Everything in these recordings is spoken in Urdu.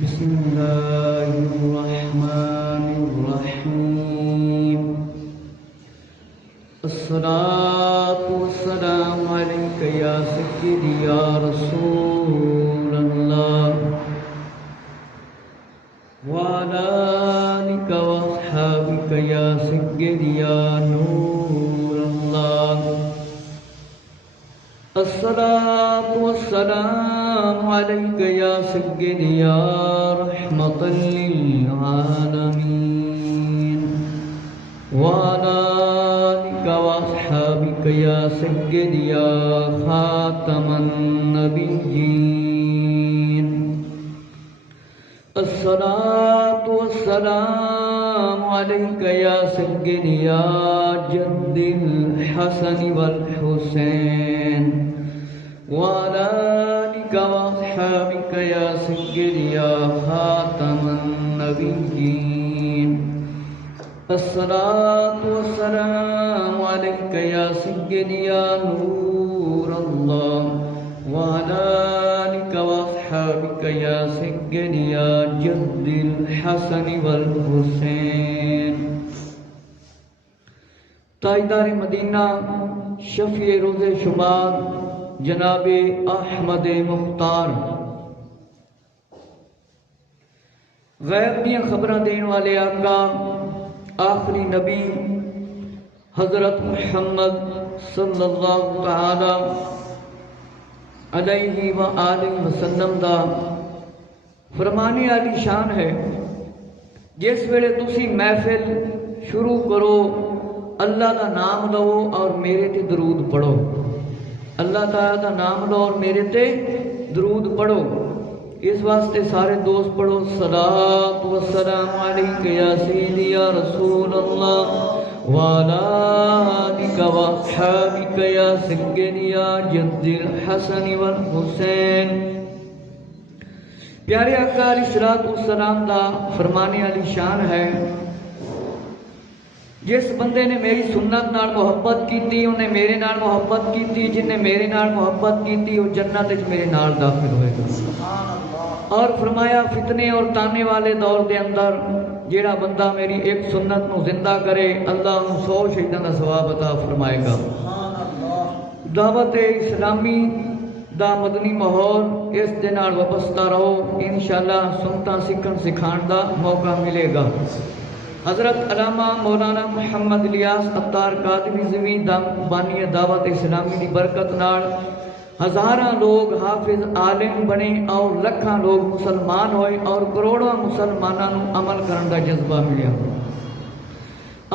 بسم اللہ الرحمن الرحیم الصلاة والسلام علیک یا سیدی یا رسول اللہ وعلی آلک واصحابک یا سیدی یا نور اللہ الصلاة والسلام علیک یا سیدی یا رحمة للعالمین وعلی آلک واصحابک یا سیدی یا خاتم النبیین الصلاة والسلام علیک یا سیدی یا جد الحسن والحسین وعلى آلك وأصحابك يا سيدي يا خاتم النبيين الصلاة والسلام عليك يا سيدي يا نور الله وعلى آلك وأصحابك يا سيدي يا جد الحسن والحسين تاجدار مدینہ شفیع روز شمار جناب احمد مختار غیب دیا خبریں دین والے آقا آخری نبی حضرت محمد صلی اللہ تعالی علیہ وآلہ وسلم دا فرمانے والی شان ہے جس ویلے تسی محفل شروع کرو اللہ دا نام لو اور میرے تے درود پڑھو اللہ تعالیٰ دا نام لو اور میرے تے درود پڑھو اس واسطے سارے دوست پڑھو صلاۃ والسلام علیک یا سیدی یا رسول اللہ وعلی آلک واصحابک یا سیدی یا جد الحسن والحسین پیارے آقا علیہ الصلوۃ والسلام دا فرمانے والی شان ہے جس بندے نے میری سنت نال محبت کیتی انہیں میرے نال محبت کیتی جن نے میرے نال محبت کیتی وہ جنت وچ میرے نال داخل ہوئے گا اور فرمایا فتنے اور تانے والے دور دے اندر جیڑا بندہ میری ایک سنت نو زندہ کرے اللہ انہوں 100 شہیداں دا ثواب عطا فرمائے گا دعوت اسلامی دا مدنی ماحول اس دے نال وابستہ رہو انشاءاللہ سنتاں سیکھن سکھان دا موقع ملے گا حضرت علامہ مولانا محمد الیاس عطار قادری زوی بانی دعوت اسلامی دی برکت نال ہزاراں لوگ حافظ عالم بنے اور لکھاں لوگ مسلمان ہوئے اور کروڑوں مسلمانوں نو عمل کرن دا جذبہ ملیا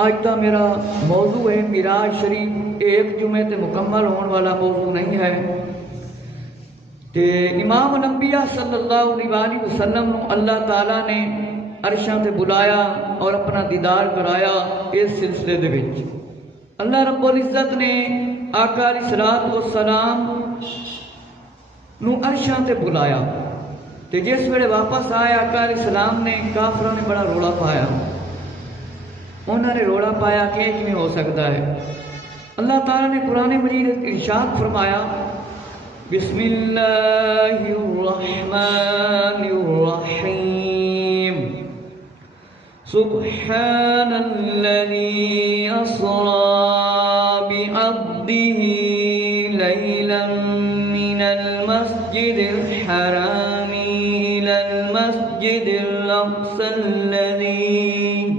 آج تا میرا موضوع ہے معراج شریف ایک جمعے تے مکمل ہون والا موضوع نہیں ہے تے امام الانبیاء صلی اللہ علیہ وسلم نو اللہ تعالیٰ نے عرشاں تے بلایا اور اپنا دیدار کرایا اس سلسلے دے وچ اللہ رب العزت نے آقا علیہ الصلوۃ والسلام نو عرشاں تے بلایا تے جس ویلے واپس آئے آقا علیہ السلام نے کافراں نے بڑا روڑا پایا انہوں نے روڑا پایا کہ یہ ہو سکتا ہے اللہ تعالیٰ نے قرآن مجید ارشاد فرمایا بسم اللہ الرحمن الرحیم سبحان الذي أسرى بعبده ليلا من المسجد الحرام إلى المسجد الأقصى الذي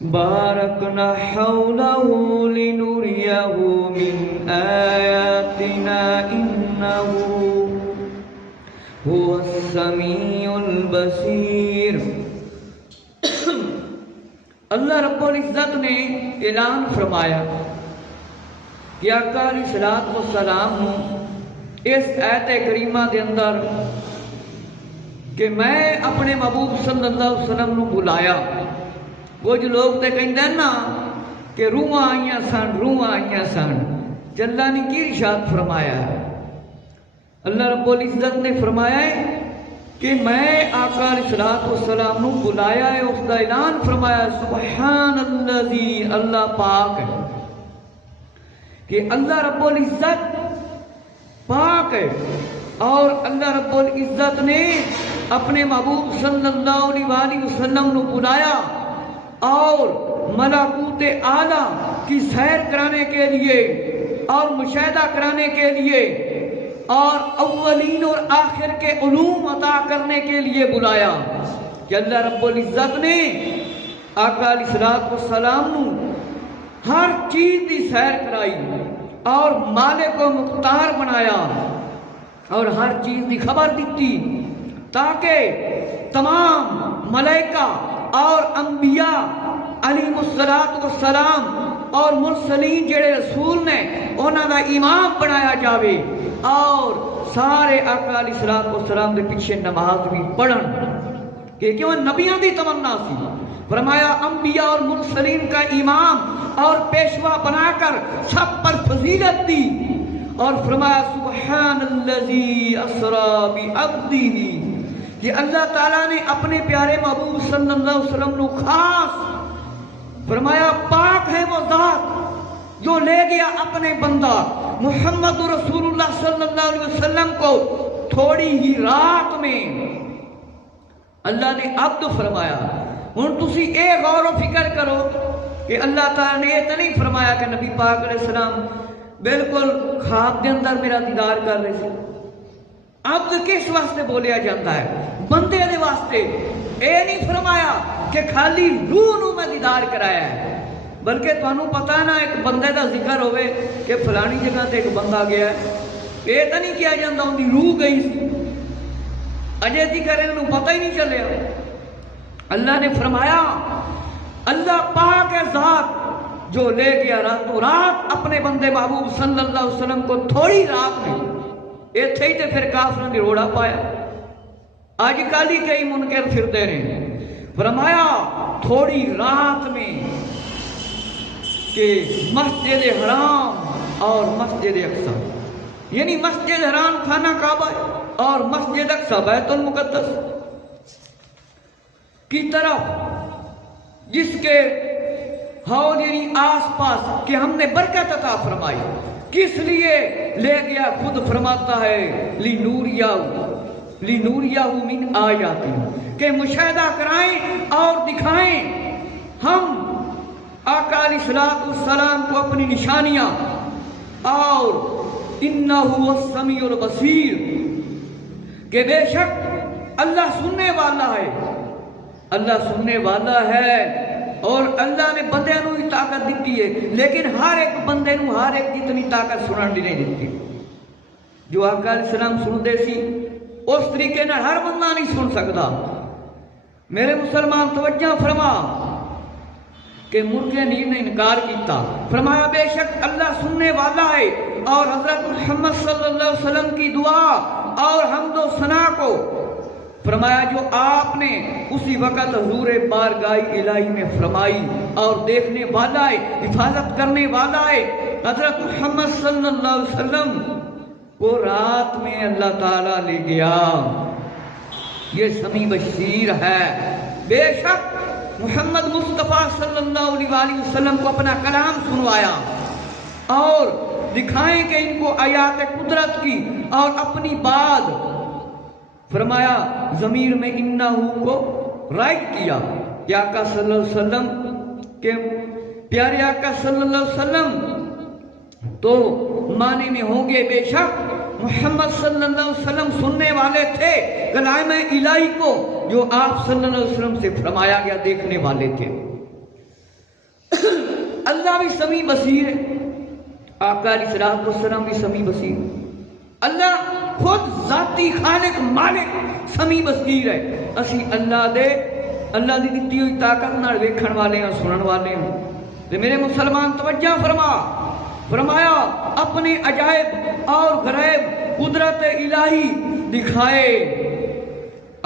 باركنا حوله لنريه من آياتنا إنه هو السميع البصير اللہ رب العزت نے اعلان فرمایا کہ آقا علیہ الصلوۃ والسلام اس آیت کریمہ دے اندر کہ میں اپنے محبوب صلی اللہ علیہ وسلم نو بلایا کچھ لوگ تے کہندے ہیں نا کہ روحاں آئیاں سن اللہ نے کی ارشاد فرمایا ہے اللہ رب العزت نے فرمایا ہے کہ میں آقا علیہ الصلوۃ والسلام نو بلایا ہے اس کا اعلان فرمایا سبحان الذی اللہ پاک ہے کہ اللہ رب العزت پاک ہے اور اللہ رب العزت نے اپنے محبوب صلی اللہ علیہ وآلہ وسلم نے بلایا اور ملکوت اعلیٰ کی سیر کرانے کے لیے اور مشاہدہ کرانے کے لیے اور اولین اور آخر کے علوم عطا کرنے کے لیے بلایا کہ اللہ رب العزت نے آقا علیہ الصلوۃ والسلام نو ہر چیز کی سیر کرائی اور مالک و مختار بنایا اور ہر چیز کی خبر دیتی تاکہ تمام ملائکہ اور انبیاء علیہ الصلوۃ والسلام اور مرسلین جڑے رسول نے انہاں دا امام بنایا جاوے اور سارے آقا علیہ الصلوۃ والسلام دے پیچھے نماز بھی پڑھن کہ کیوں نبیوں دی تمنا سی فرمایا انبیاء اور مرسلین کا امام اور پیشوا بنا کر سب پر فضیلت دی اور فرمایا سبحان الذی اسری بعبدہ کہ اللہ تعالیٰ نے اپنے پیارے محبوب صلی اللہ علیہ وسلم کو خاص فرمایا پاک ہے وہ ذات جو لے گیا اپنے بندہ محمد رسول اللہ صلی اللہ علیہ وسلم کو تھوڑی ہی رات میں اللہ نے عبد فرمایا ہن تسی اے غور و فکر کرو کہ اللہ تعالیٰ نے یہ تو نہیں فرمایا کہ نبی پاک علیہ السلام بالکل خواب دے اندر میرا دیدار کر رہے تھے عبد کس واسطے بولیا جاتا ہے بندے دے واسطے اے نہیں فرمایا کہ خالی روح نو میں دیدار کرایا ہے بلکہ تانوں پتہ ہے نا ایک بندے دا ذکر ہوئے کہ فلانی جگہ تے ایک بندہ گیا ہے یہ تو نہیں کیا جاتا ان کی روح گئی سی اجے دی کرے انہوں پتہ ہی نہیں چلے اللہ نے فرمایا اللہ پاک ہے ذات جو لے گیا راتوں رات اپنے بندے محبوب صلی اللہ علیہ وسلم کو تھوڑی رات میں ایتھے ہی تے پھر کافروں نے روڑا پایا آج کل ہی کئی منکر پھرتے رہے فرمایا تھوڑی رات میں کہ مسجد حرام اور مسجد اقصی یعنی مسجد حرام خانہ کعبہ اور مسجد اقصی بیت المقدس کی طرف جس کے حول یعنی آس پاس کہ ہم نے برکت عطا فرمائی کس لیے لے گیا خود فرماتا ہے لِنُورِيَهُ مِنْ آیَاتِهِ کہ مشاہدہ کرائیں اور دکھائیں ہم آقا علیہ الصلوۃ والسلام کو اپنی نشانیاں اور اِنَّهُ السَّمِيعُ الْبَصِيرُ کہ بے شک اللہ سننے والا ہے اللہ سننے والا ہے اور اللہ نے بندے نو ہی طاقت دیتی ہے لیکن ہر ایک بندے نو ہر ایک اتنی طاقت سنن دی نہیں دیتی جو آقا علیہ السلام سنتے سی اس طریقے نہ ہر بندہ نہیں سن سکتا میرے مسلمان توجہ فرما کہ مرغے نیند نے انکار کیتا فرمایا بے شک اللہ سننے والا ہے اور حضرت محمد صلی اللہ علیہ وسلم کی دعا اور حمد و ثنا کو فرمایا جو آپ نے اسی وقت حضور بارگاہ الہی میں فرمائی اور دیکھنے والا ہے حفاظت کرنے والا ہے حضرت محمد صلی اللہ علیہ وسلم کو رات میں اللہ تعالیٰ لے گیا یہ سمیع بشیر ہے بے شک محمد مصطفیٰ صلی اللہ علیہ وآلہ وسلم کو اپنا کلام سنوایا اور دکھائیں کہ ان کو آیات قدرت کی اور اپنی بات فرمایا ضمیر میں انہو کو رائٹ کیا کہ آقا صلی اللہ علیہ وسلم کے پیارے آقا صلی اللہ علیہ وسلم تو معنی میں ہوں گے بے شک محمد صلی اللہ علیہ وسلم سننے والے تھے کلام الہی کو جو آپ صلی اللہ علیہ وسلم سے فرمایا گیا دیکھنے والے تھے اللہ بھی سمیع بصیر ہے آقا علیہ الصلوۃ والسلام بھی سمیع بصیر اللہ خود ذاتی خالق مالک سمیع بصیر ہے اسی اللہ دی دتی ہوئی طاقت نال ویکھن والے ہیں سنن والے ہیں تے میرے مسلمان توجہ فرمایا اپنے عجائب اور غیب قدرت الہی دکھائے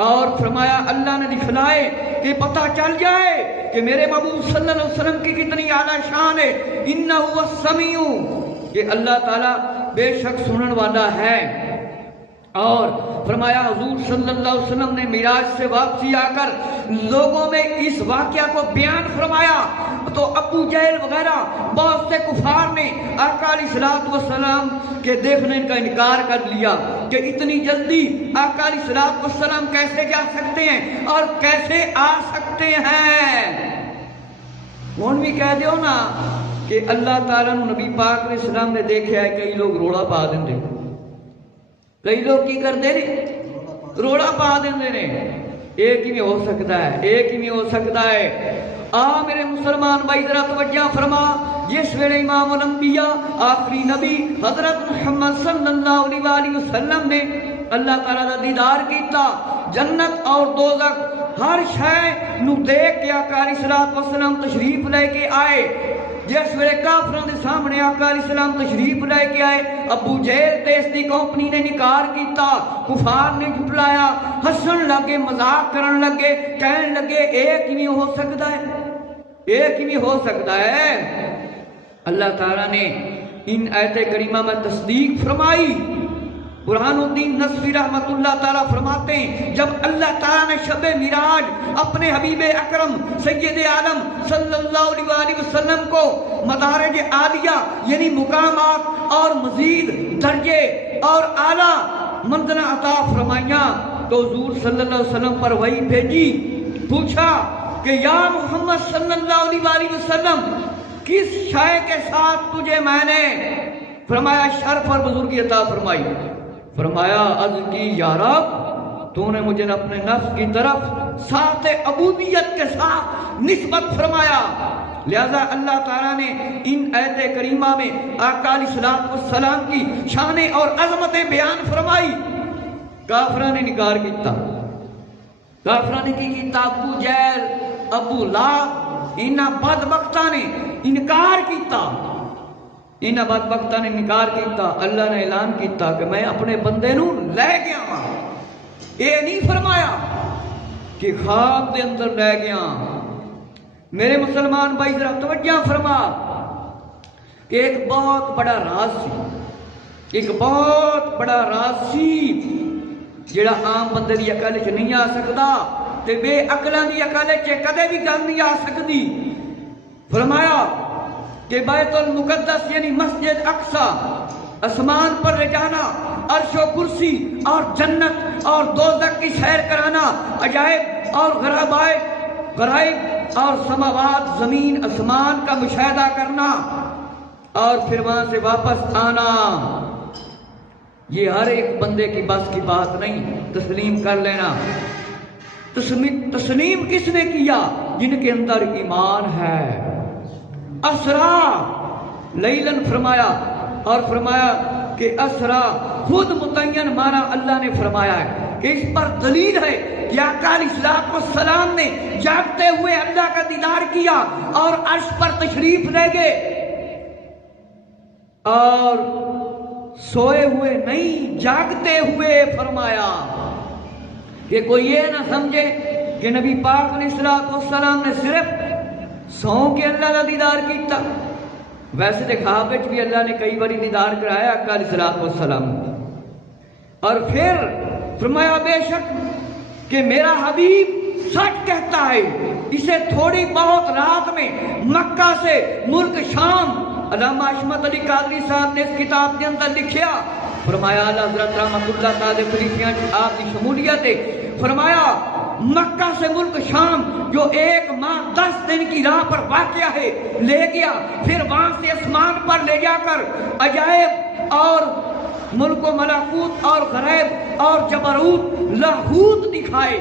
اور فرمایا اللہ نے دکھلائے کہ پتہ چل جائے کہ میرے محبوب صلی اللہ علیہ وسلم کی کتنی اعلیٰ شان ہے انہ السمیع کہ اللہ تعالیٰ بے شک سنن والا ہے اور فرمایا حضور صلی اللہ علیہ وسلم نے معراج سے واپسی آ کر لوگوں میں اس واقعہ کو بیان فرمایا تو ابو جہل وغیرہ بہت سے کفار نے آقا علیہ الصلوۃ والسلام کے دیکھنے کا انکار کر لیا کہ اتنی جلدی آقا علیہ الصلوۃ والسلام کیسے جا سکتے ہیں اور کیسے آ سکتے ہیں. ہن بھی کہہ دیو نا کہ اللہ تعالیٰ نبی پاک علیہ السلام نے دیکھا ہے. کئی لوگ روڑا پا دیں، کئی لوگ کی کرتے ہیں روڑا پا دیں. ایک ہی میں ہو سکتا ہے، ایک ہی میں ہو سکتا ہے. میرے مسلمان بھائی ذرا توجہ فرما. جس ویلے امام الانبیاء آخری نبی حضرت محمد صلی اللہ علیہ وآلہ وسلم نے اللہ تعالیٰ کا دیدار کیتا، جنت اور دوزخ ہر شے نو دیکھ کے آقا علیہ الصلوۃ والسلام تشریف لے کے آئے. جس ویلے کافراں دے سامنے آقا علیہ السلام تشریف لے کے آئے، ابو جہل تے اس دی کمپنی نے انکار کیتا، کفار نے جھٹلایا، ہسن لگے، مذاق کرن لگے، کہن لگے ایک ہی ہو سکتا ہے، ایک ہی ہو سکتا ہے. اللہ تعالیٰ نے ان آیت کریمہ میں تصدیق فرمائی. برہان الدین نصفی رحمت اللہ تعالیٰ فرماتے ہیں جب اللہ تعالیٰ نے شب معراج اپنے حبیب اکرم سید عالم صلی اللہ علیہ وآلہ وسلم کو مدارج عالیہ یعنی مقامات اور مزید درجے اور اعلیٰ منزلیں عطا فرمائیاں تو حضور صلی اللہ علیہ وسلم پر وحی بھیجی. پوچھا کہ یا محمد صلی اللہ علیہ وآلہ وسلم کس شے کے ساتھ تجھے میں نے فرمایا شرف اور بزرگی عطا فرمائی. فرمایا عرض کی یا رب تو نے مجھے اپنے نفس کی طرف ساتھ عبودیت کے ساتھ نسبت فرمایا. لہذا اللہ تعالیٰ نے ان آیت کریمہ میں آقا علیہ الصلوۃ والسلام کی شان اور عظمتیں بیان فرمائی. کافراں نے انکار کیتا، کافراں نے کی کیتا؟ ابو جہل، ابو لہب، انہاں بدبختاں نے انکار کیتا، انہاں بدبختاں نے انکار کیتا. اللہ نے اعلان کیتا کہ میں اپنے بندے نو لے گیا ہاں. یہ نہیں فرمایا کہ خواب دے اندر لے گیا. میرے مسلمان بھائی ذرا توجہ فرما کہ ایک بہت بڑا راز سی، ایک بہت بڑا راز سی جڑا عام بندے دی عقل وچ نہیں آ سکدا تے بے عقلاں دی عقل وچ کدے بھی گل نہیں آ سکدی. فرمایا کہ بیت المقدس یعنی مسجد اقصی آسمان پر لے جانا، عرش و کرسی اور جنت اور دوزخ کی سیر کرانا، عجائب اور غرائب اور سماوات زمین آسمان کا مشاہدہ کرنا اور پھر وہاں سے واپس آنا، یہ ہر ایک بندے کی بس کی بات نہیں. تسلیم کر لینا. تسلیم کس نے کیا؟ جن کے اندر ایمان ہے. اسرا لیلن فرمایا اور فرمایا کہ اسرا خود متعین مانا اللہ نے فرمایا ہے کہ اس پر دلیل ہے کہ آقا علیہ الصلوۃ والسلام نے جاگتے ہوئے اللہ کا دیدار کیا اور عرش پر تشریف لے گئے اور سوئے ہوئے نہیں جاگتے ہوئے. فرمایا کہ کوئی یہ نہ سمجھے کہ نبی پاک علیہ الصلوۃ والسلام نے صرف سو کے اللہ کا دیدار کیتا. ویسے تو خواب بھی اللہ نے کئی باری دیدار کرایا آقا علیہ الصلوۃ والسلام. اور پھر فرمایا بے شک کہ میرا حبیب سچ کہتا ہے. اسے تھوڑی بہت رات میں مکہ سے ملک شام، علامہ عصمت علی قادری صاحب نے اس کتاب کے اندر لکھیا. فرمایا حضرت رحمت اللہ تعالی خلیفیاں آپ کی شمولیت ہے. فرمایا مکہ سے ملک شام جو 1 ماہ 10 دن کی راہ پر واقع ہے لے گیا، پھر وہاں سے آسمان پر لے جا کر عجائب اور ملک و ملکوت اور غیب اور جبروت لاہوت دکھائے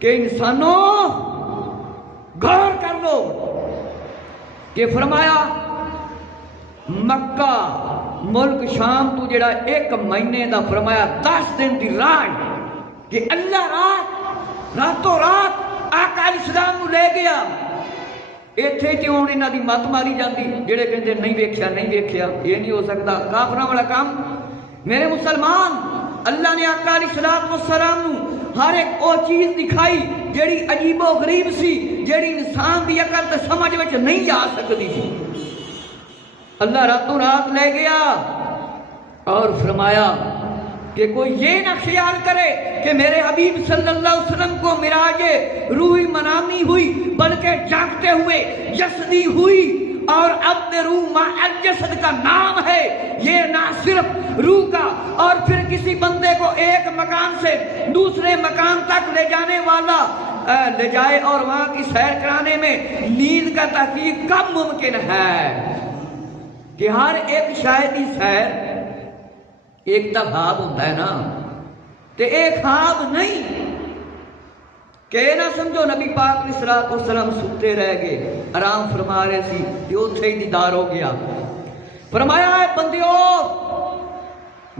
کہ انسانوں غور کر لو کہ فرمایا مکہ ملک شام تو جڑا 1 مہینے دا فرمایا 10 دن دی راہ کہ اللہ راتوں رات آقا علیہ السلام نو لے گیا. ایتھے کیوں انہاں دی مت ماری جاندی جڑے کہندے نہیں ویکھیا نہیں ویکھیا. یہ نہیں ہو سکتا، کافراں والا کام. میرے مسلمان اللہ نے آقا علیہ الصلوۃ والسلام نو ہر ایک او چیز دکھائی جیڑی عجیب و غریب سی، جیڑی انسان دی عقل تے سمجھ وچ نہیں آ سکدی سی. اللہ راتوں رات لے گیا اور فرمایا کہ کوئی یہ نہ خیال کرے کہ میرے حبیب صلی اللہ علیہ وسلم کو معراج روحی منامی ہوئی، بلکہ جاگتے ہوئے جسدی ہوئی، اور اب روح ما الجسد کا نام ہے، یہ نہ صرف روح کا اور پھر کسی بندے کو ایک مکان سے دوسرے مکان تک لے جانے والا لے جائے اور وہاں کی سیر کرانے میں نیند کا تحقیق کب ممکن ہے کہ ہر ایک شاہدی سیر ایک تا خواب ہوتا ہے نا، تے ایک خواب نہیں کہ نہ سمجھو نبی پاک علیہ الصلوۃ والسلام ستے رہ گئے، آرام فرما رہے سی کہ اتھے ہی دیدار ہو گیا۔ فرمایا ہے بندیو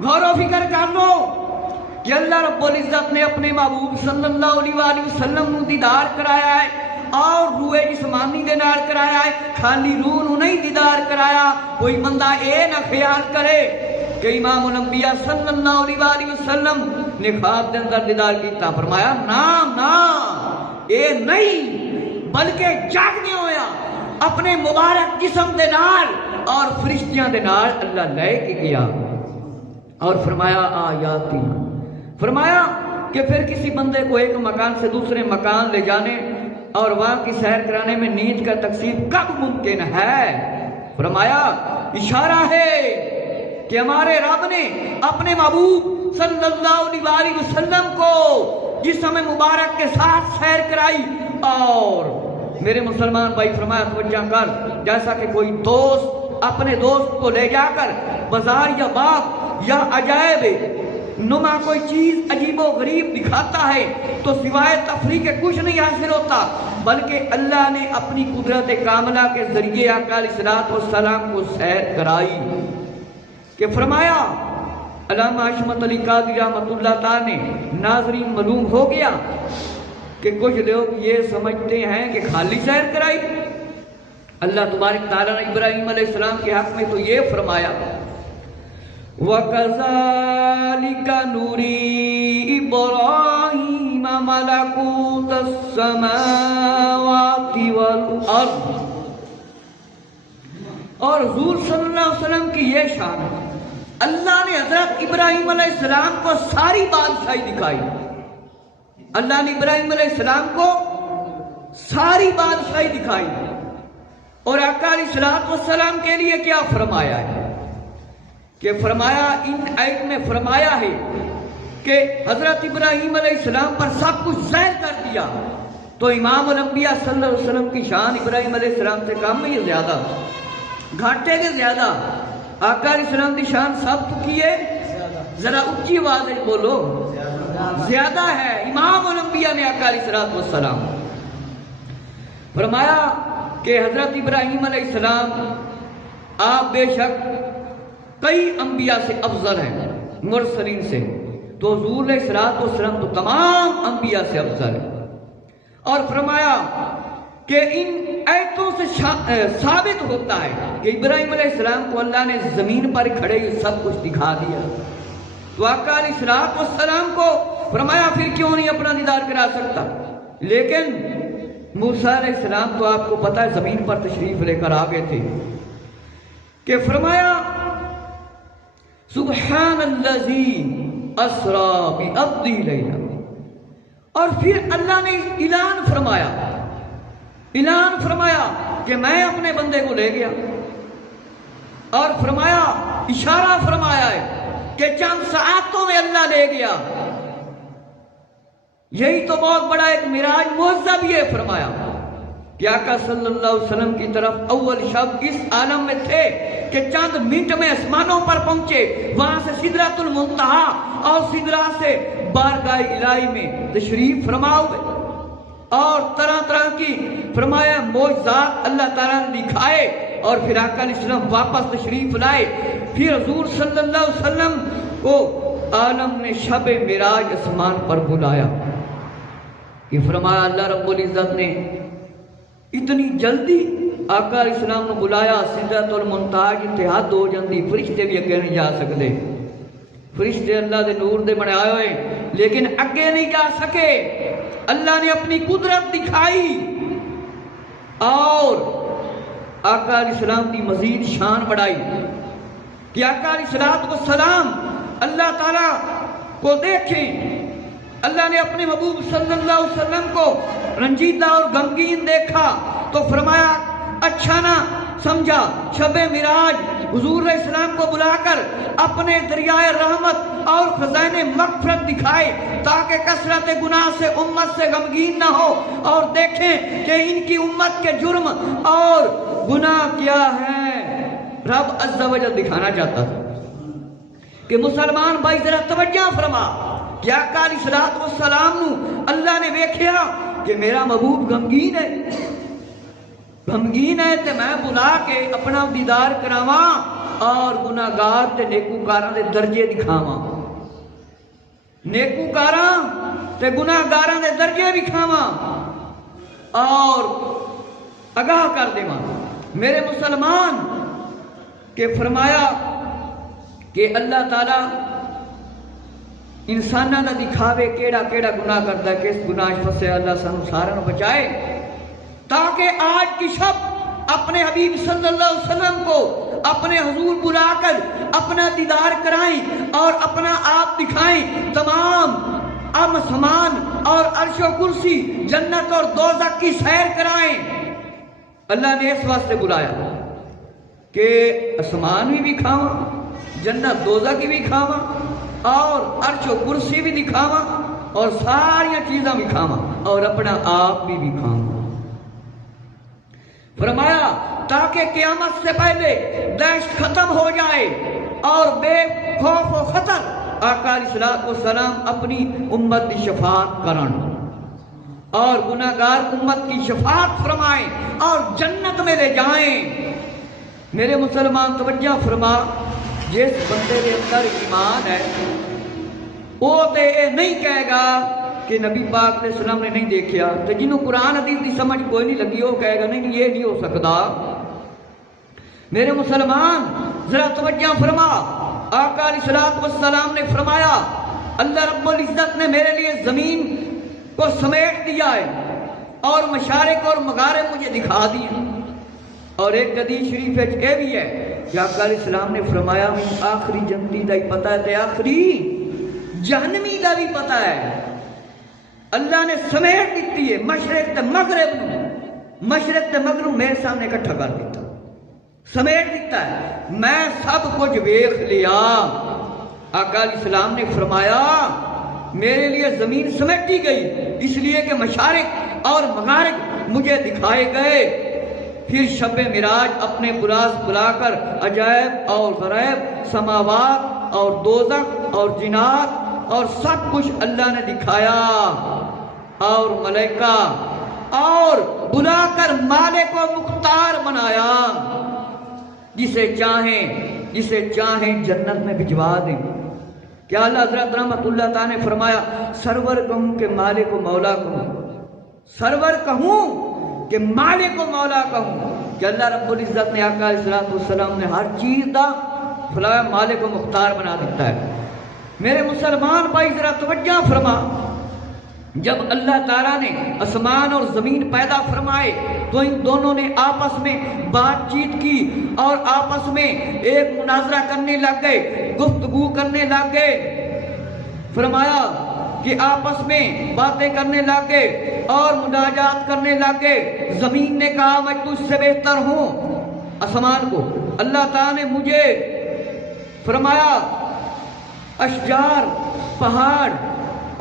غور و فکر کر لو کہ اللہ رب العزت نے اپنے محبوب صلی اللہ علیہ وآلہ وسلم نو دیدار کرایا ہے، اور روح جسمانی دے نال کرایا ہے، خالی روح نو نہیں دیدار کرایا۔ کوئی بندہ اے نہ خیال کرے کہ امام الانبیاء صلی اللہ علیہ وآلہ وسلم نے خواب دے اندر دیدار کیتا۔ فرمایا نا اے نہیں، بلکہ جاگنے ہویا اپنے مبارک جسم دے نال اور فرشتیاں دے نال اللہ لے کے گیا، اور فرمایا آیاتی، فرمایا کہ پھر کسی بندے کو ایک مکان سے دوسرے مکان لے جانے اور وہاں کی سیر کرانے میں نیند کا تقسیم کب ممکن ہے؟ فرمایا اشارہ ہے کہ ہمارے رب نے اپنے محبوب صلی اللہ علیہ وآلہ وسلم کو جسم مبارک کے ساتھ سیر کرائی۔ اور میرے مسلمان بھائی فرمایا توجہ کر، جیسا کہ کوئی دوست اپنے دوست کو لے جا کر بازار یا باغ یا عجائب نما کوئی چیز عجیب و غریب دکھاتا ہے تو سوائے تفریح کے کچھ نہیں حاصل ہوتا، بلکہ اللہ نے اپنی قدرت کاملہ کے ذریعے آقا علیہ الصلوۃ والسلام کو سیر کرائی کہ فرمایا علامہ حشمت علی قادری رحمۃ اللہ تعالی نے، ناظرین معلوم ہو گیا کہ کچھ لوگ یہ سمجھتے ہیں کہ خالی سیر کرائی۔ اللہ تبارک تعالیٰ نے ابراہیم علیہ السلام کے حق میں تو یہ فرمایا وَكَذَلِكَ نُرِي إِبْرَاهِيمَ مَلَكُوتَ السَّمَاوَاتِ وَالْأَرْضِ، اور حضور صلی اللہ علیہ وسلم کی یہ شان ہے، اللہ نے حضرت ابراہیم علیہ السلام کو ساری بادشاہی دکھائی۔ اللہ نے ابراہیم علیہ السلام کو ساری بادشاہی دکھائی، اور آقا علیہ الصلوۃ والسلام کے لیے کیا فرمایا ہے کہ فرمایا ان آیت میں فرمایا ہے کہ حضرت ابراہیم علیہ السلام پر سب کچھ ظاہر کر دیا، تو امام الانبیاء صلی اللہ علیہ وسلم کی شان ابراہیم علیہ السلام سے کم ہے یا زیادہ؟ گھاٹے کے زیادہ؟ آقا علیہ السلام کی شان ثابت کی ہے، ذرا اونچی آواز میں بولو، زیادہ ہے۔ امام الانبیاء نے آقا علیہ الصلوۃ والسلام فرمایا کہ حضرت ابراہیم علیہ السلام آپ بے شک کئی انبیاء سے افضل ہیں، مرسلین سے، تو حضور علیہ الصلوۃ والسلام تو تمام انبیاء سے افضل ہے۔ اور فرمایا کہ ان آیتوں سے ثابت ہوتا ہے کہ ابراہیم علیہ السلام کو اللہ نے زمین پر کھڑے ہی سب کچھ دکھا دیا، تو آقا علیہ الصلوۃ والسلام کو فرمایا پھر کیوں نہیں اپنا دیدار کرا سکتا؟ لیکن موسیٰ علیہ السلام تو آپ کو پتہ ہے زمین پر تشریف لے کر آگے تھے کہ فرمایا سبحان الذی اسری بعبدہ لیلا، اور پھر اللہ نے اعلان فرمایا کہ میں اپنے بندے کو لے گیا، اور فرمایا اشارہ فرمایا ہے کہ چند ساعتوں میں اللہ لے گیا۔ یہی تو بہت بڑا ایک معراج معجزہ بھی ہے۔ فرمایا کہ آقا صلی اللہ علیہ وسلم کی طرف اول شب اس عالم میں تھے کہ چند منٹ میں آسمانوں پر پہنچے، وہاں سے سدرۃ المنتہا اور سدرہ سے بارگاہ الہی میں تشریف فرما ہوئے، اور طرح طرح کی فرمایا معجزات اللہ تعالیٰ نے دکھائے، اور پھر آقا علیہ السلام واپس تشریف لائے۔ پھر حضور صلی اللہ علیہ وسلم کو عالم نے شب معراج آسمان پر بلایا کہ فرمایا اللہ رب العزت نے اتنی جلدی آقا علیہ السلام نے بلایا، سدرۃ المنتہا جتھے حد ہو جاندی، فرشتے بھی اگے نہیں جا سکتے، فرشتے اللہ دے نور دے بنے آئے ہوئے لیکن اگے نہیں جا سکے۔ اللہ نے اپنی قدرت دکھائی، اور آقا علیہ السلام کی مزید شان بڑھائی کہ آقا علیہ السلام اللہ تعالیٰ کو دیکھیں، اللہ نے اپنے محبوب صلی اللہ علیہ وسلم کو رنجیدہ اور غمگین دیکھا تو فرمایا اچھا نہ سمجھا شب معراج حضور علیہ السلام کو بلا کر اپنے دریائے رحمت اور خزائن مغفرت دکھائے تاکہ کثرت گناہ سے امت سے غمگین نہ ہو اور دیکھیں کہ ان کی امت کے جرم اور گناہ کیا ہے۔ رب عز و جل دکھانا چاہتا تھا کہ مسلمان بھائی ذرا توجہ فرما کہ آقا علیہ الصلوۃ والسلام نو اللہ نے ویکھیا کہ میرا محبوب غمگین ہے تے میں بلا کے اپنا دیدار کراواں اور گناہگار تے نیکوکاراں دے درجے دکھاواں، نیکوکاراں تے گناہگاراں دے درجے دکھاواں اور آگاہ کر دیواں۔ میرے مسلمان کہ فرمایا کہ اللہ تعالی انساناں دا دکھاوے کیڑا کیڑا گناہ کرتا ہے، کس گناہ پھسے اللہ سانو سارا بچائے تاکہ آج کی شب اپنے حبیب صلی اللہ علیہ وسلم کو اپنے حضور بلا کر اپنا دیدار کرائیں اور اپنا آپ دکھائیں، تمام سمان اور عرش و کرسی جنت اور دوزخ کی سیر کرائیں۔ اللہ نے اس واسطے بلایا کہ آسمان بھی کھاواں، جنت دوزخ بھی کھاواں اور عرش و کرسی بھی دکھاواں اور ساری چیزاں بھی کھاواں اور اپنا آپ بھی کھاواں۔ فرمایا تاکہ قیامت سے پہلے دہشت ختم ہو جائے اور بے خوف و خطر آقا علیہ الصلوۃ والسلام اپنی امت کی شفاعت کرن اور گناہگار امت کی شفاعت فرمائیں اور جنت میں لے جائیں۔ میرے مسلمان توجہ فرما، جس بندے کے اندر ایمان ہے وہ تے نہیں کہے گا کہ نبی پاک علیہ السلام نے نہیں دیکھیا، تو جنہوں قرآن حدیث کی سمجھ کوئی نہیں لگی وہ کہے گا نہیں یہ نہیں ہو سکتا۔ میرے مسلمان ذرا توجہ فرما، آقا علیہ الصلوۃ والسلام نے فرمایا اللہ رب العزت نے میرے لیے زمین کو سمیٹ دیا ہے اور مشارق اور مغارب مجھے دکھا دیے، اور ایک حدیث شریف یہ بھی ہے کہ آقا علیہ السلام نے فرمایا آخری جنتی دا ہی پتہ ہے تے آخری جہنمی دا بھی پتہ ہے۔ اللہ نے سمیٹ دیتی ہے مشرق تے مغرب میرے سامنے اکٹھا کر دیتا، سمیٹ دیتا ہے، میں سب کچھ ویکھ لیا۔ آقا علیہ السلام نے فرمایا میرے لیے زمین سمیٹی گئی اس لیے کہ مشارق اور مغارب مجھے دکھائے گئے۔ پھر شب معراج اپنے پراس بلا کر عجائب اور غرائب سماوات اور دوزخ اور جنات اور سب کچھ اللہ نے دکھایا اور ملائکہ اور بلا کر مالک و مختار بنایا، جسے چاہیں جنت میں بھجوا دیں۔ کیا اللہ حضرت رحمت اللہ تعالیٰ نے فرمایا سرور کہوں کہ مالک و مولا کہوں، سرور کہوں کہ مالک و مولا کہوں، کہ اللہ رب العزت نے آقا علیہ الصلوۃ والسلام نے ہر چیز دا فلاں مالک و مختار بنا دیتا ہے۔ میرے مسلمان بھائی ذرا توجہ فرما، جب اللہ تعالیٰ نے آسمان اور زمین پیدا فرمائے تو ان دونوں نے آپس میں بات چیت کی اور آپس میں ایک مناظرہ کرنے لگ گئے، گفتگو کرنے لگ گئے۔ فرمایا کہ آپس میں باتیں کرنے لگ گئے اور مناجات کرنے لگ گئے۔ زمین نے کہا میں تجھ سے بہتر ہوں، آسمان کو اللہ تعالیٰ نے مجھے فرمایا اشجار پہاڑ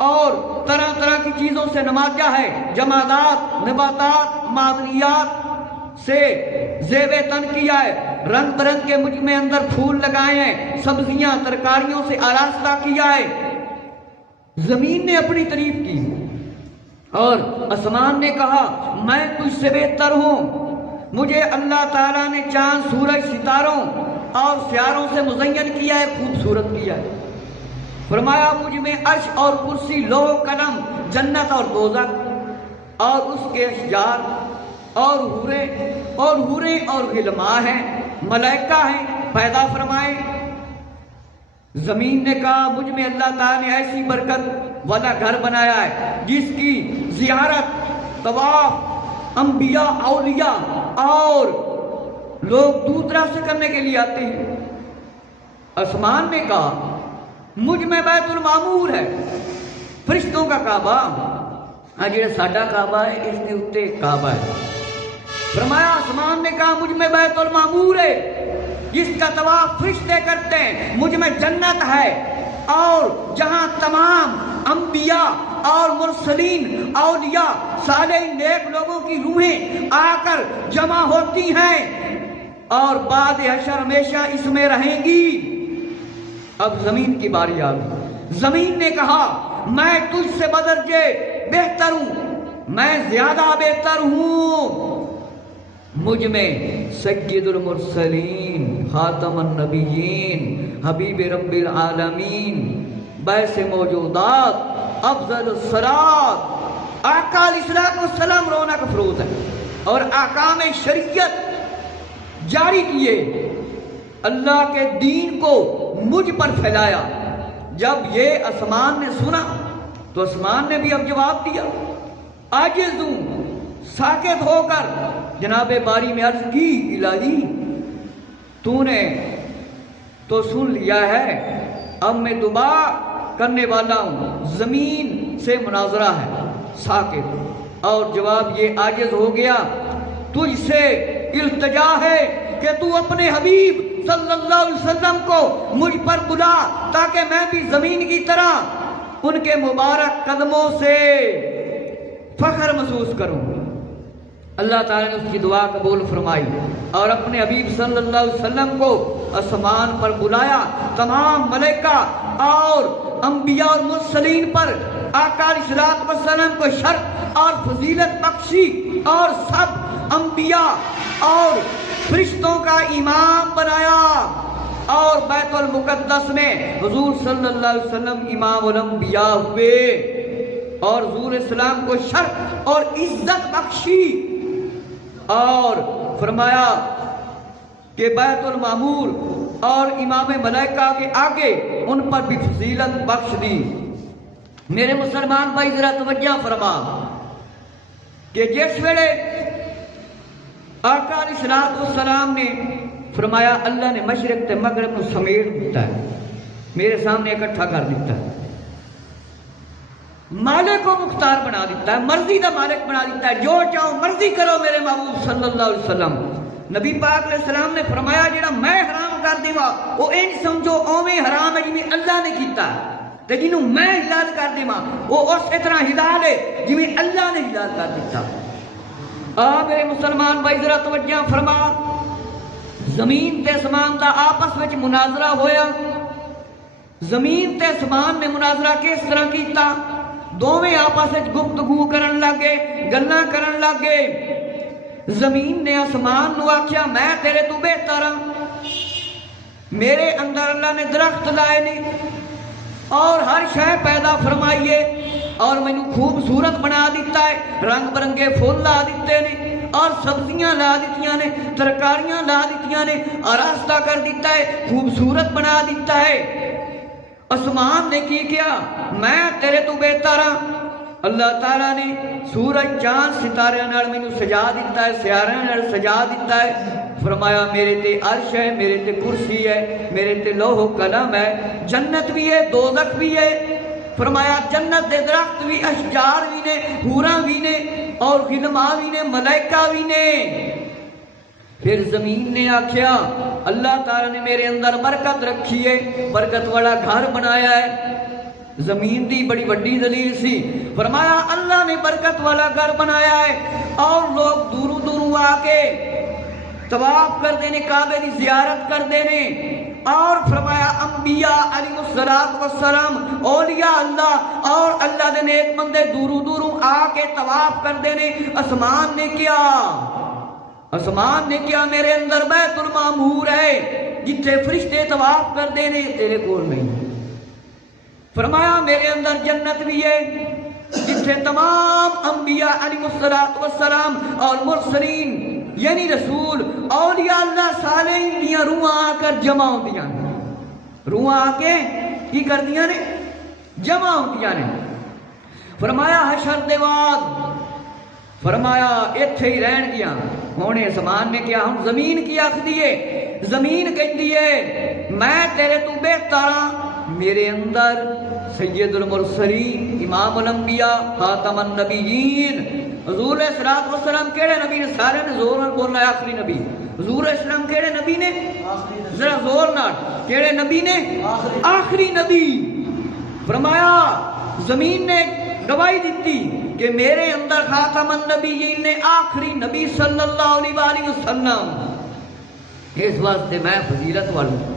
اور طرح طرح کی چیزوں سے نوازا ہے، جمادات نباتات معدنیات سے زیب تن کیا ہے، رنگ برنگ کے مجھ میں اندر پھول لگائے ہیں، سبزیاں ترکاریوں سے آراستہ کیا ہے۔ زمین نے اپنی تعریف کی اور آسمان نے کہا میں تجھ سے بہتر ہوں، مجھے اللہ تعالیٰ نے چاند سورج ستاروں اور سیاروں سے مزین کیا ہے، خوبصورت کیا ہے۔ فرمایا مجھ میں عرش اور کرسی لوح قلم جنت اور دوزخ اور اس کے اشجار اور حوریں اور غلماں ہیں، ملائکہ ہیں پیدا فرمائے۔ زمین نے کہا مجھ میں اللہ تعالیٰ نے ایسی برکت والا گھر بنایا ہے جس کی زیارت طواف انبیاء اولیاء اور لوگ دور دراز سے کرنے کے لیے آتے ہیں۔ آسمان نے کہا مجھ میں بیت المعمور ہے، فرشتوں کا کعبہ، جڑا ساڈا کعبہ ہے اس کے اوتے کعبہ ہے۔ فرمایا آسمان نے کہا مجھ میں بیت المعمور ہے جس کا طواف فرشتے کرتے ہیں، مجھ میں جنت ہے اور جہاں تمام انبیاء اور مرسلین، اولیاء، صالحین، نیک لوگوں کی روحیں آ کر جمع ہوتی ہیں اور بعد حشر ہمیشہ اس میں رہیں گی۔ اب زمین کی باری آ گئی۔ زمین نے کہا میں تجھ سے بدرجے بہتر ہوں، میں زیادہ بہتر ہوں، مجھ میں سید المرسلین، خاتم النبیین، حبیب رب العالمین، باعث موجودات، افضل الصلاۃ، آقا علیہ السلام رونق افروز ہے اور احکام شریعت جاری کیے، اللہ کے دین کو مجھ پر پھیلایا۔ جب یہ آسمان نے سنا تو آسمان نے بھی اب جواب دیا، عاجز ہوں، ساکت ہو کر جناب باری میں عرض کی الہی تو نے تو سن لیا ہے، اب میں دعا کرنے والا ہوں، زمین سے مناظرہ ہے، ساکت، اور جواب یہ عاجز ہو گیا، تجھ سے التجا ہے کہ تو اپنے حبیب صلی اللہ علیہ وسلم کو مجھ پر بلا تاکہ میں بھی زمین کی طرح ان کے مبارک قدموں سے فخر محسوس کروں۔ اللہ تعالیٰ نے اس کی دعا قبول فرمائی اور اپنے حبیب صلی اللہ علیہ وسلم کو آسمان پر بلایا، تمام ملائکہ اور انبیاء اور مرسلین پر آقا علیہ السلام کو شرف اور فضیلت بخشی اور سب انبیاء اور فرشتوں کا امام بنایا، اور بیت المقدس میں حضور صلی اللہ علیہ وسلم امام الانبیاء ہوئے اور حضور اسلام کو شرف اور عزت بخشی، اور فرمایا کہ بیت المعمور اور امام ملائکہ کے آگے ان پر بھی فضیلت بخش دی۔ میرے مسلمان بھائی ذرا توجہ فرما کہ جس ویلے آقا علیہ السلام نے فرمایا اللہ نے مشرق تے مغرب کو سمیٹ دیتا ہے، میرے سامنے اکٹھا کر دیتا ہے، مالک کو مختار بنا دیتا ہے، مرضی دا مالک بنا دیتا ہے، جو چاہو مرضی کرو میرے محبوب صلی اللہ علیہ وسلم۔ نبی پاک علیہ السلام نے فرمایا جڑا میں حرام کر دیوا وہ انج سمجھو اوویں حرام ہے جویں اللہ نے کیتا ہے، تے جنوں میں حلال کر دیواں وہ اسی طرح حلال ہے جویں اللہ نے حلال کر دیتا۔ میرے مسلمان بھائی ذرا توجہ فرما، زمین تے اسمان دا آپس وچ مناظرہ ہویا، زمین تے اسمان نے مناظرہ کس طرح کیتا، دوویں آپس وچ گفتگو کرن لگے، گلاں کرن لگے۔ زمین نے آسمان نو آکھیا میں تیرے تو بہتر ہاں، میرے اندر اللہ نے درخت لائے نے اور ہر شے پیدا فرمائیے اور مینوں خوبصورت بنا دیتا ہے، رنگ برنگے پھول لا دیتے نے اور سبزیاں لا دیتیاں نے، ترکاریاں لا دیتیاں نے، آراستہ کر دیتا ہے، خوبصورت بنا دیتا ہے۔ آسمان نے کی کیا، میں تیرے تو بہتر ہاں۔ اللہ تعالیٰ نے سورج چاند ستارے نال مینوں سجا دیتا ہے، سیارے نال سجا دیتا ہے، فرمایا میرے تے عرش ہے، میرے تے کرسی ہے، میرے تے لوح و قلم ہے، جنت بھی ہے دوزخ بھی ہے، فرمایا جنت دے درخت بھی، اشجار بھی نے، حوراں بھی نے اور غلماں بھی نے، ملائکہ بھی نے۔ پھر زمین نے آکھیا اللہ تعالیٰ نے میرے اندر برکت رکھی ہے، برکت والا گھر بنایا ہے۔ زمین دی بڑی بڑی دلیل سی، فرمایا اللہ نے برکت والا گھر بنایا ہے اور لوگ دوروں دوروں آ کے طواف کر دینے، کعبے کی زیارت کر دینے، اور فرمایا انبیاء علیہ السلام، اولیاء اللہ اور اللہ دے نیک بندے دوروں دوروں آ کے طواف کر دینے۔ آسمان نے کیا، آسمان نے کیا میرے اندر بیت المعمور ہے جتھے فرشتے طواف کر دینے، تیرے کول نہیں۔ فرمایا میرے اندر جنت بھی ہے جتھے تمام انبیاء علیہ السلام اور مرسلین یعنی رسول، اولیاء اللہ، صالحین دیاں روحاں آ کر جمع ہوندیاں نے، روحاں آ کے کی کردیاں نے، جمع ہوندیاں نے۔ فرمایا حشر دے بعد فرمایا ایتھے ہی رہن گیا، ہونے آسمان نے کیا، ہم زمین کی آکھ دیئے، زمین کہندی ہے میں تیرے تو بہتر ہاں، میرے اندر سید المرسلین امام الانبیاء خاتم النبیین حضور علیہ الصلوۃ والسلام کیڑے نبی نے؟ سارے نے زور نال بولنا ہے آخری نبی حضور علیہ السلام کیڑے نبی نے؟ ذرا زور نال کیڑے نبی نے؟ آخری نبی۔ فرمایا زمین نے گواہی دیتی کہ میرے اندر خاتم النبیین نے آخری نبی صلی اللہ علیہ وآلہ وسلم، اس واسطے میں فضیلت والوں۔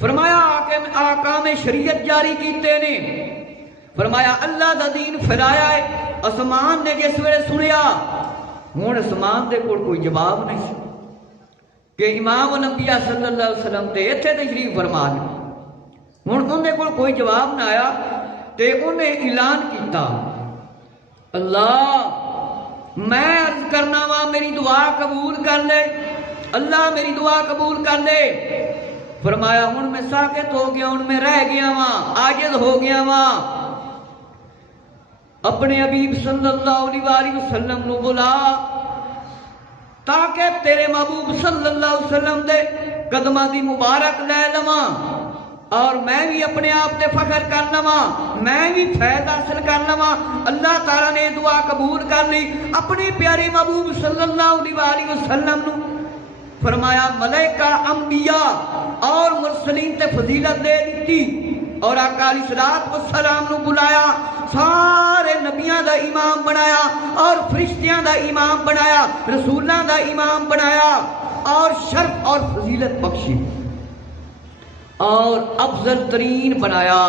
فرمایا آقام شریعت جاری کیتے نے، فرمایا اللہ دا دین پھیلایا ہے۔ اسمان نے جس ویلے سنیا، ہن اسمان دے کول کوئی جواب نہیں سی کہ امام الانبیاء صلی اللہ علیہ وسلم تے ایتھے تشریف فرما نے، ہن ان دے کول کوئی جواب نہ آیا تے انہیں اعلان کیتا، اللہ میں عرض کرنا وا میری دعا قبول کر لے، اللہ میری دعا قبول کر لے۔ فرمایا ہن میں ساکت ہو گیا، ہن میں رہ گیا ہاں، عاجز ہو گیا ہاں، اپنے حبیب صلی اللہ علیہ وآلہ وسلم نو بلا تاکہ تیرے محبوب صلی اللہ علیہ وسلم دے قدماں دی مبارک لے لواں اور میں بھی اپنے آپ تے فخر کر لواں، میں بھی فیض حاصل کر لواں۔ اللہ تعالیٰ نے دعا قبول کر لی، اپنے پیارے محبوب صلی اللہ علیہ وآلہ وسلم نو فرمایا ملائکہ انبیاء اور مرسلین تے فضیلت دے دیتی اور آقا علیہ الصلوۃ والسلام نو بلایا، سارے نبیاں دا امام بنایا اور فرشتیاں دا امام بنایا، رسولاں دا امام بنایا اور شرف اور فضیلت بخشی اور افضل ترین بنایا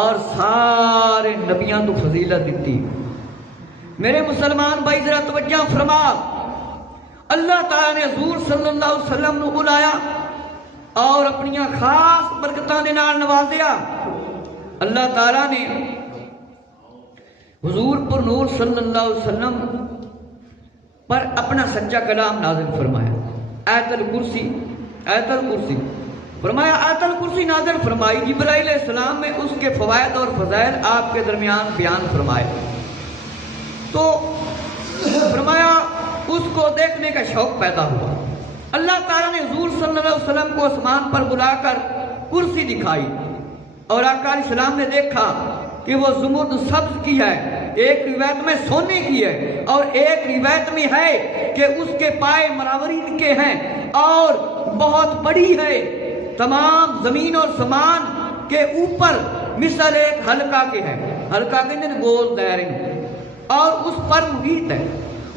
اور سارے نبیاں تو فضیلت دیتی۔ میرے مسلمان بھائی ذرا توجہ فرما، اللہ تعالیٰ نے حضور صلی اللہ علیہ وسلم نو بلایا اور اپنی خاص برکتاں دے نال نوازیا۔ اللہ تعالیٰ نے حضور پر نور صلی اللہ علیہ وسلم پر اپنا سچا کلام نازل فرمایا، آیت الکرسی، آیت الکرسی فرمایا، آیت الکرسی نازل فرمائی، جبرائیل علیہ السلام میں اس کے فوائد اور فضائل آپ کے درمیان بیان فرمائے، تو فرمایا اس کو دیکھنے کا شوق پیدا ہوا۔ اللہ تعالیٰ نے حضور صلی اللہ علیہ وسلم کو آسمان پر بلا کر کرسی دکھائی اور آقا علیہ السلام نے دیکھا کہ وہ زمرد سبز کی ہے، ایک روایت میں سونے کی ہے اور ایک روایت میں ہے کہ اس کے پائے مراورین کے ہیں اور بہت بڑی ہے، تمام زمین اور سمان کے اوپر مثل ایک حلقہ کے ہے، حلقہ کے اندر گول دائرے اور اس پر محیط ہے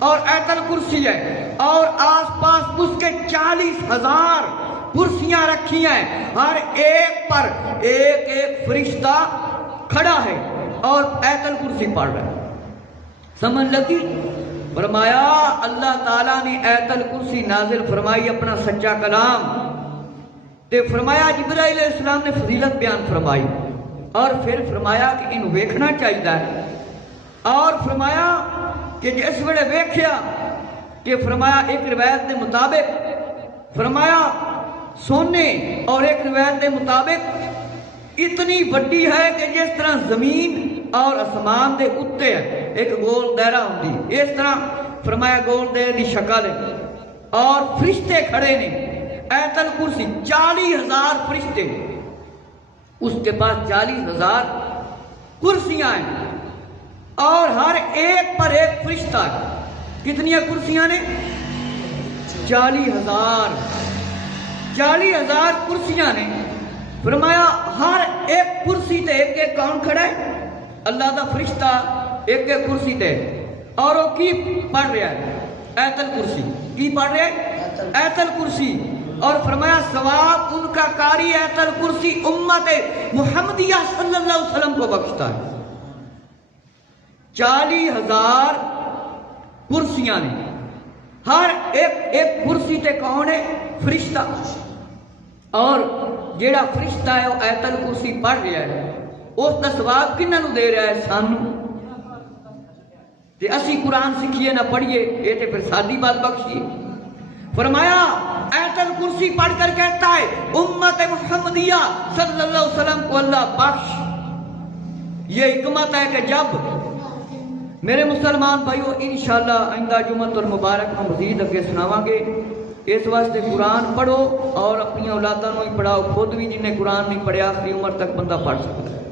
اور آیت الکرسی ہے اور آس پاس اس کے 40,000 کرسیاں رکھی ہیں، ہر ایک پر ایک ایک فرشتہ کھڑا ہے اور آیت الکرسی پڑھ رہا ہے۔ سمجھ لگی؟ فرمایا اللہ تعالیٰ نے آیت الکرسی نازل فرمائی، اپنا سچا کلام، تے فرمایا جبرائیل علیہ السلام نے فضیلت بیان فرمائی اور پھر فرمایا کہ انہوں ویکھنا چاہیے اور فرمایا کہ جس ویلے ویکھیا کہ فرمایا ایک روایت کے مطابق فرمایا سونے اور ایک روایت کے مطابق اتنی بڑی ہے کہ جس طرح زمین اور آسمان دے اتے ہے ایک گول دائرہ ہوندی، اس طرح فرمایا گول دائرے دی شکل ہے اور فرشتے کھڑے نے، آیت الکرسی 40,000 فرشتے، اس کے پاس 40,000 کرسیاں ہیں اور ہر ایک پر ایک فرشتہ ہے۔ کتنی کرسیاں نے؟ 40,000 کرسیاں نے۔ فرمایا ہر ایک کرسی تے ایک ایک کون کھڑا ہے؟ اللہ دا فرشتہ ایک ایک کرسی تے، اور وہ کی پڑھ رہا ہے؟ آیت الکرسی۔ کی پڑھ رہا ہے؟ آیت الکرسی۔ اور فرمایا ثواب ان کا قاری آیت الکرسی امت محمدیہ صلی اللہ علیہ وسلم کو بخشتا ہے۔ 40,000 کرسیاں نے، ہر ایک ایک کرسی تے کون ہے؟ فرشتہ، اور جیڑا فرشتہ ہے وہ آیت الکرسی پڑھ رہا ہے، اس کا ثواب کنہاں نوں دے رہا ہے؟ سانوں۔ تے اسی قرآن سکھیے نہ پڑھیے، یہ تے پھر سادی بات بخشیے۔ فرمایا آیت الکرسی پڑھ کر کہتا ہے امت محمدیہ صلی اللہ علیہ وسلم کو اللہ بخش۔ یہ حکمت ہے کہ جب میرے مسلمان بھائیو انشاءاللہ آئندہ جمعۃ المبارک ہم مزید اگے سناواں گے۔ اس واسطے قرآن پڑھو اور اپنی اولادوں ہی پڑھاؤ، خود بھی جنہیں قرآن نہیں پڑھیا آخری عمر تک بندہ پڑھ سکتا ہے۔